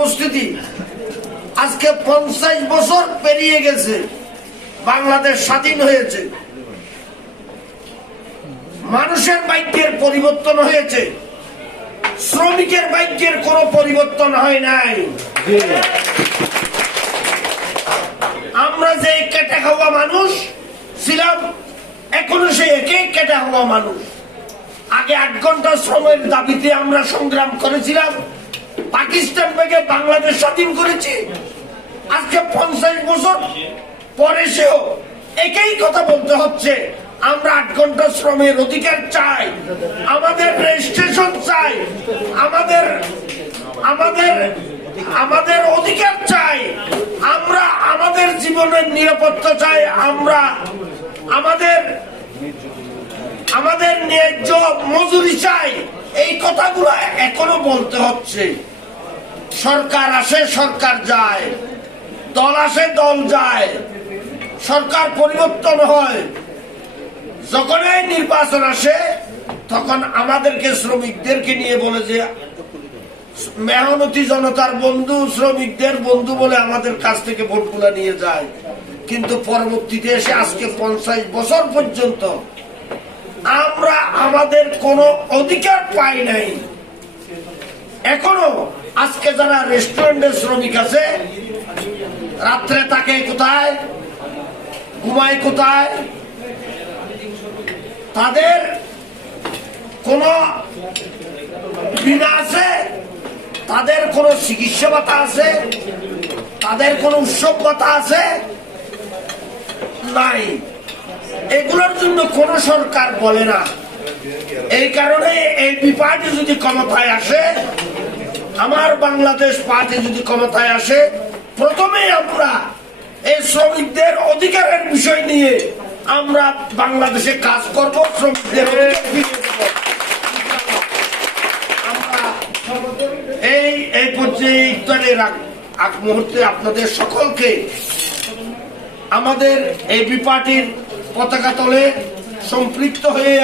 উপস্থিতি। আজকে পঞ্চাশ বছর পেরিয়ে গেছে। বাংলাদেশ স্বাধীন হয়েছে। মানুষের ভাগ্যের পরিবর্তন হয়েছে। শ্রমিকের ভাগ্যের কোনো পরিবর্তন হয় নাই। আমরা যে কেটে খাওয়া মানুষ ছিলাম এখনও সেই একই কেটে খাওয়া মানুষ। আগে আট ঘণ্টা শ্রমের দাবিতে আমরা সংগ্রাম করেছিলাম। পাকিস্তান থেকে বাংলাদেশ স্বাধীন করেছি। আজকে পঞ্চাশ বছর পরে সেও একই কথা বলতে হচ্ছে। আমরা আট ঘণ্টা শ্রমের অধিকার চাই, আমাদের রেজিস্ট্রেশন চাই, আমাদের আমাদের আমাদের অধিকার চাই। আমরা আমাদের জীবনের নিরাপত্তা চাই, আমরা আমাদের আমাদের ন্যায্য মজুরি চাই। এই কথাগুলো এখনও বলতে হচ্ছে। সরকার আসে, সরকার যায়। দল আসে, দল যায়। সরকার পরিবর্তন হয়। যখনই নির্বাচন আসে, তখন আমাদেরকে শ্রমিকদেরকে নিয়ে বলে যে, মেহনতি জনতার বন্ধু, শ্রমিকদের বন্ধু বলে আমাদের কাছ থেকে ভোটগুলা নিয়ে যায়। কিন্তু পরবর্তীতে এসে আজকে পঞ্চাশ বছর পর্যন্ত আমরা আমাদের কোনো অধিকার পাই নাই। এখনও আজকে যারা রেস্টুরেন্টের শ্রমিক আছে, রাত্রে তাকে কোথায়, ঘুমায় কোথায়, তাদের কোন বিনা আছে, তাদের কোন চিকিৎসা ভাতা আছে, তাদের কোন উৎসব ভাতা আছে? নাই। এগুলোর জন্য কোন সরকার বলে না। এই কারণে এই পার্টি যদি ক্ষমতায় আসে আমার বাংলাদেশ পার্টি যদি ক্ষমতায় আসে প্রথমে আমরা এই শ্রমিকদের অধিকারের বিষয় নিয়ে আমরা বাংলাদেশে কাজ করব শ্রমিকদের এই এই পর্যায়ে ইফতারের আগ- মুহূর্তে আপনাদের সকলকে আমাদের এই পার্টির পতাকা তলে সম্পৃক্ত হয়ে